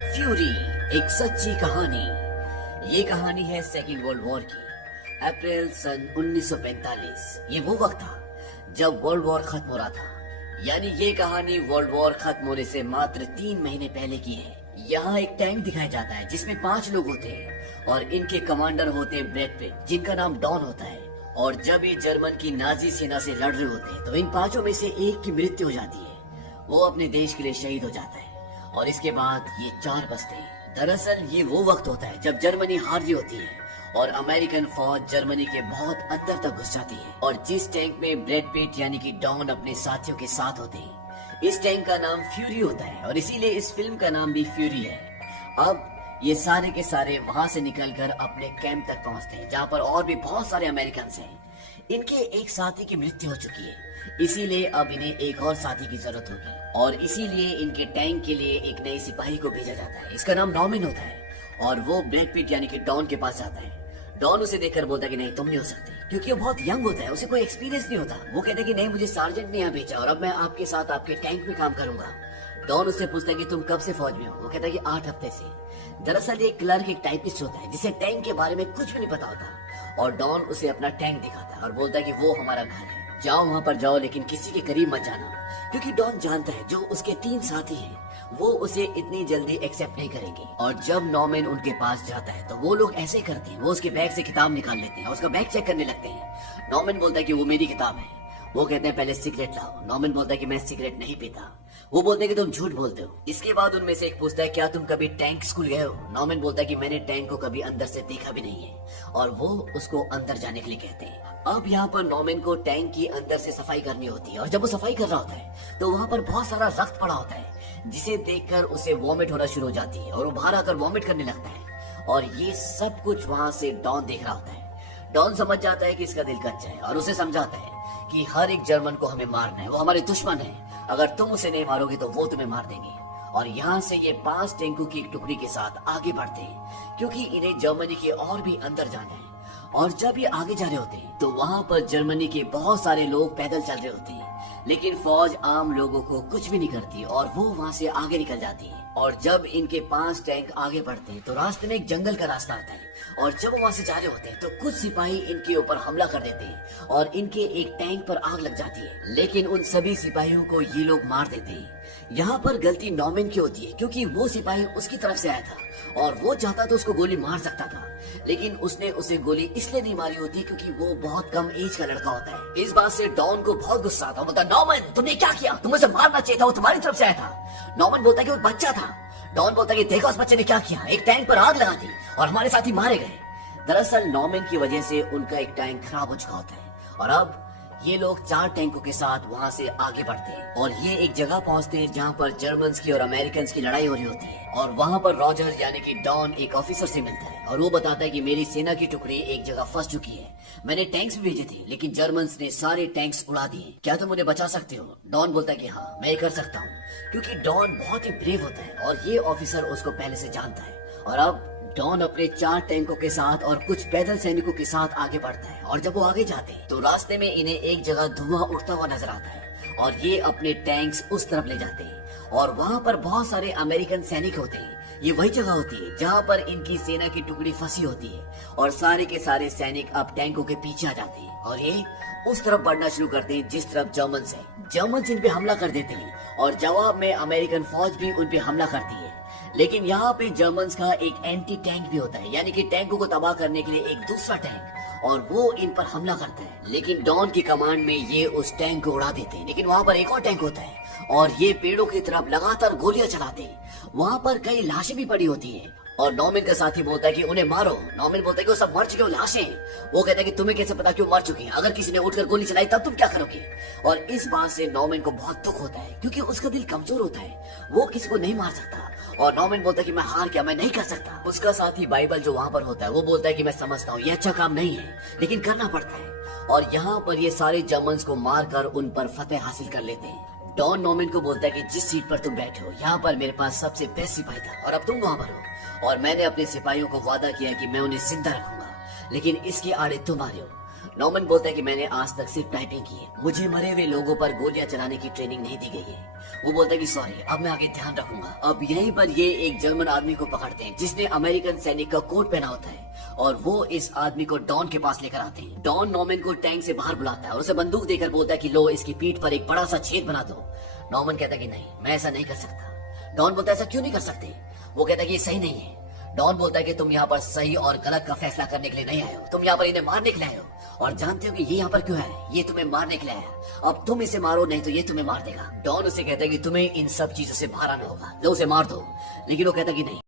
Fury, एक सच्ची कहानी। ये कहानी है सेकेंड वर्ल्ड वॉर की। अप्रैल सन 1945। ये वो वक्त था जब वर्ल्ड वॉर खत्म हो रहा था। यानी ये कहानी वर्ल्ड वॉर खत्म होने से मात्र 3 महीने पहले की है। यहाँ एक टैंक दिखाया जाता है जिसमें 5 लोग होते हैं और इनके कमांडर होते हैं ब्रैड पिट, जिनका नाम डॉन होता है। और जब ये जर्मन की नाजी सेना से लड़ रहे होते हैं तो इन 5 में से एक की मृत्यु हो जाती है। वो अपने देश के लिए शहीद हो जाता है और इसके बाद ये 4 बचते हैं। दरअसल ये वो वक्त होता है जब जर्मनी हार रही होती है और अमेरिकन फौज जर्मनी के बहुत अंदर तक घुस जाती है। और जिस टैंक में ब्रैड पिट यानी कि डॉन अपने साथियों के साथ होते हैं, इस टैंक का नाम फ्यूरी होता है और इसीलिए इस फिल्म का नाम भी फ्यूरी है। अब ये सारे के सारे वहां से निकलकर अपने कैंप तक पहुंचते हैं जहां पर और भी बहुत सारे अमेरिकन हैं। इनके एक साथी की मृत्यु हो चुकी है, इसीलिए अब इन्हें एक और साथी की जरूरत होगी और इसीलिए इनके टैंक के लिए एक नए सिपाही को भेजा जाता है। इसका नाम नॉर्मन होता है और वो ब्रैड पिट यानी कि डॉन के पास जाता है। डॉन उसे देखकर बोलता है कि नहीं, तुम नहीं हो सकती, क्योंकि वो बहुत यंग होता है, उसे कोई एक्सपीरियंस नहीं होता। वो कहते हैं कि नहीं, मुझे सार्जेंट ने यहाँ भेजा और अब मैं आपके साथ आपके टैंक में काम करूंगा। डॉन उससे पूछता है कि तुम कब से फौज में हो? वो कहता है कि 8 हफ्ते से। दरअसल ये क्लर्क एक टाइपिस्ट होता है जिसे टैंक के बारे में कुछ भी नहीं पता होता और डॉन उसे अपना टैंक दिखाता है और बोलता है कि वो हमारा घर है, जाओ वहाँ पर जाओ, लेकिन किसी के करीब मत जाना, क्योंकि डॉन जानता है जो उसके 3 साथी हैं वो उसे इतनी जल्दी एक्सेप्ट नहीं करेंगे। और जब नॉर्मन उनके पास जाता है तो वो लोग ऐसे करते हैं, वो उसके बैग से किताब निकाल लेते हैं और उसका बैग चेक करने लगते हैं। नॉर्मन बोलता है कि वो मेरी किताब है। वो कहते हैं पहले सिगरेट लाओ। नॉर्मन बोलता है कि मैं सिगरेट नहीं पीता। वो बोलते हैं कि तुम झूठ बोलते हो। इसके बाद उनमें से एक पूछता है क्या तुम कभी टैंक स्कूल गए हो? नॉर्मन बोलता है कि मैंने टैंक को कभी अंदर से देखा भी नहीं है और वो उसको अंदर जाने के लिए कहते हैं। अब यहाँ पर नॉर्मन को टैंक की अंदर से सफाई करनी होती है और जब वो सफाई कर रहा होता है तो वहाँ पर बहुत सारा रक्त पड़ा होता है जिसे देखकर उसे वॉमिट होना शुरू हो जाती है और वो बाहर आकर वॉमिट करने लगता है। और ये सब कुछ वहाँ से डॉन देख रहा होता है। डॉन समझ जाता है कि इसका दिल कच्चा है और उसे समझाता है कि हर एक जर्मन को हमें मारना है, वो हमारे दुश्मन है, अगर तुम उसे नहीं मारोगे तो वो तुम्हें मार देंगे। और यहाँ से ये 5 टैंकों की एक टुकड़ी के साथ आगे बढ़ते हैं क्योंकि इन्हें जर्मनी के और भी अंदर जाना है। और जब ये आगे जा रहे होते हैं तो वहाँ पर जर्मनी के बहुत सारे लोग पैदल चल रहे होते हैं, लेकिन फौज आम लोगों को कुछ भी नहीं करती और वो वहाँ से आगे निकल जाती है। और जब इनके 5 टैंक आगे बढ़ते हैं तो रास्ते में एक जंगल का रास्ता आता है और जब वहाँ से जा रहे होते हैं तो कुछ सिपाही इनके ऊपर हमला कर देते हैं और इनके एक टैंक पर आग लग जाती है, लेकिन उन सभी सिपाहियों को ये लोग मार देते हैं। यहाँ पर गलती नॉर्मन की होती है क्योंकि वो सिपाही उसकी तरफ से आया था और वो चाहता तो उसको गोली मार सकता था, लेकिन उसने उसे गोली इसलिए नहीं मारी होती क्योंकि वो बहुत कम एज का लड़का होता है। इस बात से डॉन को बहुत गुस्सा आता है। बोलता नॉर्मन, तुमने क्या किया? तुम उसे मारना चाहिए था, वो तुम्हारी तरफ से आया था। नॉर्मन बोलता है कि वो बच्चा था। डॉन बोलता है कि देखो उस बच्चे ने क्या किया, एक टैंक पर आग लगा दी और हमारे साथी मारे गए। दरअसल नॉर्मन की वजह से उनका एक टैंक खराब हो चुका होता है और अब ये लोग 4 टैंकों के साथ वहाँ से आगे बढ़ते हैं और ये एक जगह पहुँचते हैं जहाँ पर जर्मन्स की और अमेरिकन की लड़ाई हो रही होती है। और वहाँ पर रॉजर यानी कि डॉन एक ऑफिसर से मिलता है और वो बताता है कि मेरी सेना की टुकड़ी एक जगह फंस चुकी है, मैंने टैंक्स भी भेजे थे लेकिन जर्मन्स ने सारे टैंक्स उड़ा दिए, क्या तुम उन्हें बचा सकते हो? डॉन बोलता है कि हाँ, मैं कर सकता हूँ, क्योंकि डॉन बहुत ही ब्रेव होता है और ये ऑफिसर उसको पहले से जानता है। और अब डॉन अपने 4 टैंकों के साथ और कुछ पैदल सैनिकों के साथ आगे बढ़ता है और जब वो आगे जाते हैं तो रास्ते में इन्हें एक जगह धुआं उड़ता हुआ नजर आता है और ये अपने टैंक्स उस तरफ ले जाते हैं और वहाँ पर बहुत सारे अमेरिकन सैनिक होते हैं। ये वही जगह होती है जहाँ पर इनकी सेना की टुकड़ी फंसी होती है और सारे के सारे सैनिक अब टैंकों के पीछे आ जाते हैं और ये उस तरफ बढ़ना शुरू करते हैं जिस तरफ जर्मन्स है। जर्मन्स इन पे हमला कर देते हैं और जवाब में अमेरिकन फौज भी उन पे हमला करती है, लेकिन यहाँ पे जर्मन्स का एक एंटी टैंक भी होता है, यानी कि टैंकों को तबाह करने के लिए एक दूसरा टैंक, और वो इन पर हमला करता है। लेकिन डॉन की कमांड में ये उस टैंक को उड़ा देते हैं, लेकिन वहाँ पर एक और टैंक होता है और ये पेड़ों की तरफ लगातार गोलियां चलाते हैं। वहाँ पर कई लाशें भी पड़ी होती हैं और नॉर्मन का साथी बोलता है कि उन्हें मारो। नॉर्मन बोलता है कि वो सब मर चुके हो, लाशें। वो कहता है कि तुम्हें कैसे पता क्यों मर चुके हैं? अगर किसी ने उठकर गोली चलाई तब तुम क्या करोगे? और इस बात से नॉर्मन को बहुत दुख होता है क्योंकि उसका दिल कमजोर होता है, वो किसी को नहीं मार सकता। और नॉर्मन बोलता है कि मैं हार गया, मैं नहीं कर सकता। उसका साथी बाइबल जो वहाँ पर होता है वो बोलता है कि मैं समझता हूँ ये अच्छा काम नहीं है लेकिन करना पड़ता है। और यहाँ पर ये सारे जर्मन्स को मारकर उन पर फतेह हासिल कर लेते हैं। डॉन नॉर्मन को बोलता है कि जिस सीट पर तुम बैठे हो यहाँ पर मेरे पास सबसे बेस्ट सिपाही था और अब तुम वहाँ पर हो और मैंने अपने सिपाहियों को वादा किया कि मैं उन्हें जिंदा रखूंगा, लेकिन इसके आड़े तुम आ रहे हो। नॉर्मन बोलता है कि मैंने आज तक सिर्फ टाइपिंग की है, मुझे मरे हुए लोगों पर गोलियां चलाने की ट्रेनिंग नहीं दी गई है। वो बोलता है कि सॉरी, अब मैं आगे ध्यान रखूंगा। अब यहीं पर ये एक जर्मन आदमी को पकड़ते हैं जिसने अमेरिकन सैनिक का कोट पहना होता है, और वो इस आदमी को डॉन के पास लेकर आते हैं। डॉन नॉर्मन को टैंक से बाहर बुलाता है और उसे बंदूक देकर बोलता है कि लो, इसकी पीठ पर एक बड़ा सा छेद बना दो। नॉर्मन कहता है कि नहीं, मैं ऐसा नहीं कर सकता। डॉन बोलता है ऐसा क्यों नहीं कर सकते? वो कहता है कि ये सही नहीं है। डॉन बोलता है कि तुम यहाँ पर सही और गलत का फैसला करने के लिए नहीं आए हो, तुम यहाँ पर इन्हें मारने के लिए आए हो, और जानते हो कि ये यहाँ पर क्यों है? ये तुम्हें मारने के लिए आया। अब तुम इसे मारो, नहीं तो ये तुम्हें मार देगा। डॉन उसे कहता है कि तुम्हें इन सब चीजों से बाहर आना होगा, लो उसे मार दो। लेकिन वो कहता है कि नहीं,